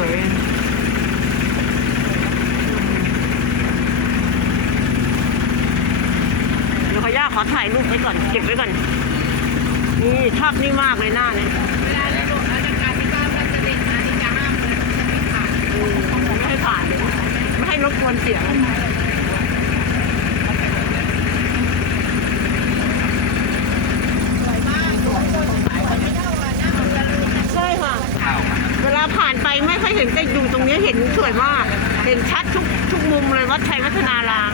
วยเดี๋ยวขอย่าขอถ่ายรูปไว้ก่อนเก็บไว้ก่อนนี่ชอบนี่มากเลยหน้าเนี่ย เวลาในหลวงราชการที่9ท่านเสด็จนะที่จะห้ามเลยจะไม่ผ่าน ไม่ให้ผ่านเลยไม่ให้รบกวนเสียงใช่ค่ะเวลาผ่านไปไม่ค่อยเห็นแต่อยู่ตรงนี้เห็นสวยมากเห็นชัดทุกมุมเลยวัดชัยวัฒนาราม